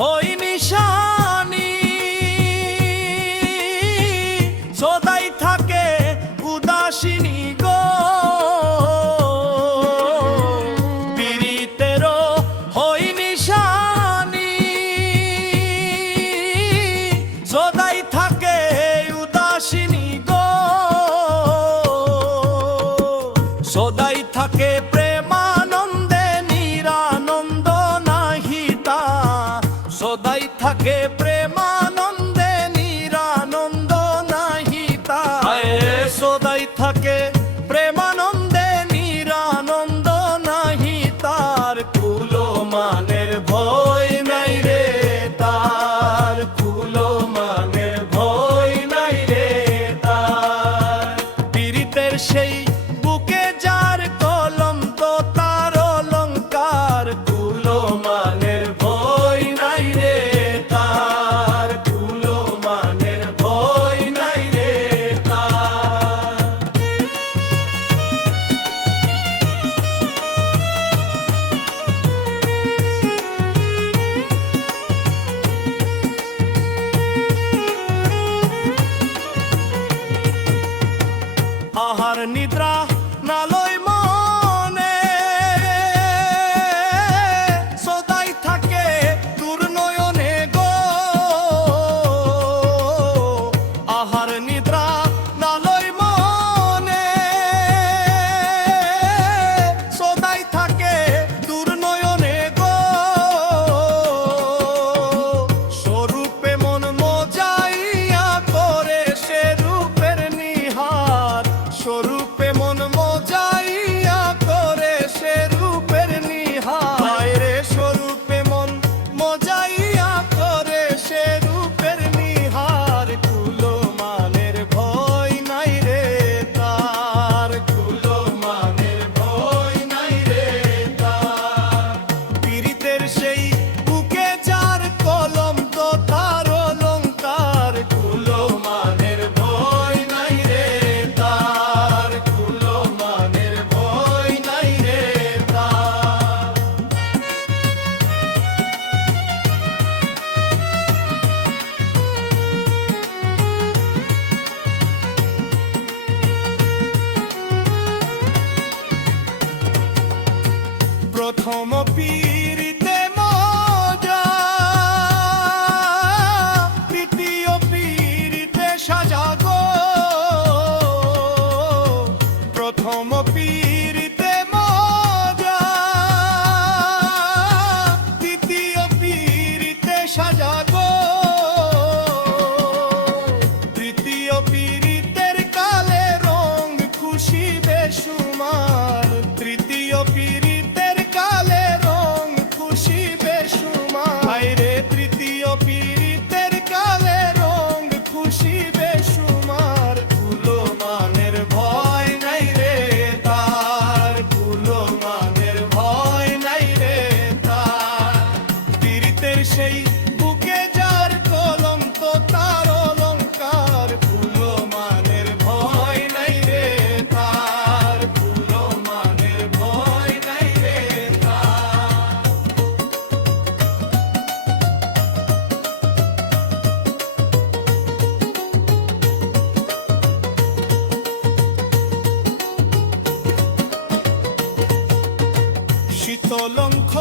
হই নিশানি সদাই থাকে উদাসিনী গো পীড়িতেরও হই নিশানি সদাই থাকে উদাসিনী গো সদাই থাকে প্রেমানন্দে নিরানন্দ নাহিতা সদাই থাকে প্রেমানন্দে নিরানন্দ নাহিতা সদাই থাকে প্রেমানন্দে নিরানন্দ নাহিতার কুলো মানের ভয় নাই রে তার কুলো মানের ভয় নাই রে তার পীড়িতের সেই বুকে যার কলম তো তার অলংকার কুলো মানের ভয় নাই রে তার কুলো মানের ভয় নাই রে তার আহার নিদ্রা নালয় মনে সদাই থাকে দুর্নয়নে গো আহার নিদ্রা নালয় মনে সদাই থাকে দুর্নয়নে গো স্বরূপে মন মজাইয়া করে সে রূপের নিহার স্বরূপে মন মজাইয়া করে সে রূপের নিহার রে স্বরূপে মন মজাইয়া করে সে রূপের নিহার কুলো মানের ভয় নাই রে তার কুলো মানের ভয় নাই রে তার পীড়িতের সেই বুকে যার কলম তো তার অলংকার কুলো মানের ভয় নাই রে তার কুলো মানের ভয় নাই রে তার প্রথম পীড়িতে মজা দ্বিতীয় পীড়িতে সাজা গো প্রথম পীড়িতে মজা দ্বিতীয় পীড়িতে সাজা গো তৃতীয় পীড়িতের কালে রং খুশি বেসুমার তৃতীয় পীড়িতের কালে রং খুশি বেসুমার রে তৃতীয় পীড়িতের কালে রং খুশি বেসুমার কুলো মানের ভয় নাই রে তার কুলো মানের ভয় নাই রে তার পীড়িতের সেই বুকে যার কলম তো তার অলংকার কুলো মানের ভয় নাই রে তার কুলো মানের ভয় নাই রে তার শীতলঙ্ঘ